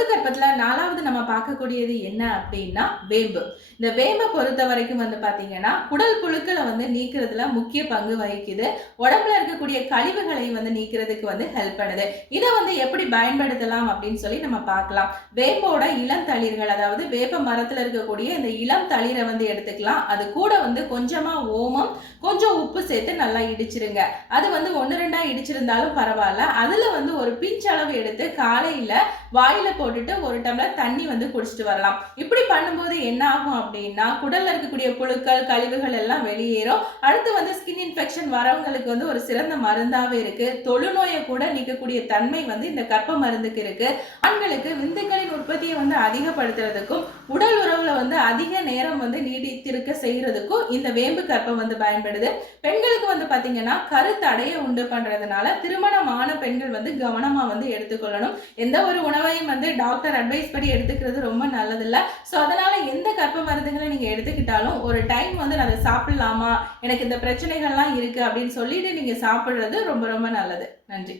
பொது கற்பத்துல நாலாவது நம்ம பார்க்கக்கூடியது என்ன அப்படின்னா வேம்பு. இந்த வேம்பை பொறுத்த வரைக்கும் வந்து பாத்தீங்கன்னா குடல் புழுக்களை வந்து நீக்கிறதுல முக்கிய பங்கு வகிக்குது. உடம்புல இருக்கக்கூடிய கழிவுகளை வந்து நீக்கிறதுக்கு வந்து ஹெல்ப் பண்ணுது. இதை வந்து எப்படி பயன்படுத்தலாம் அப்படின்னு சொல்லி நம்ம பார்க்கலாம். வேம்போட இளம் தளிர்கள் அதாவது வேப்ப மரத்துல இருக்கக்கூடிய இந்த இளம் தளிரை வந்து எடுத்துக்கலாம். அது கூட வந்து கொஞ்சமா ஓமம் கொஞ்சம் உப்பு சேர்த்து நல்லா இடிச்சிருங்க. அது வந்து ஒன்று ரெண்டா இடிச்சிருந்தாலும் பரவாயில்ல. அதில் வந்து ஒரு பிஞ்ச் அளவு எடுத்து காலையில் வாயில் போட்டுட்டு ஒரு டம்ளர் தண்ணி வந்து குடிச்சிட்டு வரலாம். இப்படி பண்ணும்போது என்ன ஆகும் அப்படின்னா குடல்ல இருக்கக்கூடிய புழுக்கள் கழிவுகள் எல்லாம் வெளியேறும். அடுத்து வந்து ஸ்கின் இன்ஃபெக்ஷன் வரவங்களுக்கு வந்து ஒரு சிறந்த மருந்தாகவே இருக்கு. தொழுநோயை கூட நீக்கக்கூடிய தன்மை வந்து இந்த கற்ப மருந்துக்கு இருக்கு. ஆண்களுக்கு விந்துக்களின் உற்பத்தியை வந்து அதிகப்படுத்துறதுக்கும் உடல் வந்து அதிக நேரம் வந்து நீடித்திருக்க செய்யறதுக்கும் இந்த வேம்பு கற்பம் வந்து பயன்படுது. பெண்களுக்கு வந்து பார்த்தீங்கன்னா கருத்தடையை உண்டு பண்றதுனால திருமணமான பெண்கள் வந்து கவனமா வந்து எடுத்துக்கொள்ளணும். எந்த ஒரு உணவையும் வந்து டாக்டர் அட்வைஸ் படி எடுத்துக்கிறது ரொம்ப நல்லதில்ல. ஸோ அதனால எந்த கற்ப மருந்துகளை நீங்க எடுத்துக்கிட்டாலும் ஒரு டைம் வந்து நான் அதை சாப்பிடலாமா? எனக்கு இந்த பிரச்சனைகள்லாம் இருக்கு அப்படின்னு சொல்லிட்டு நீங்க சாப்பிடுறது ரொம்ப ரொம்ப நல்லது. நன்றி.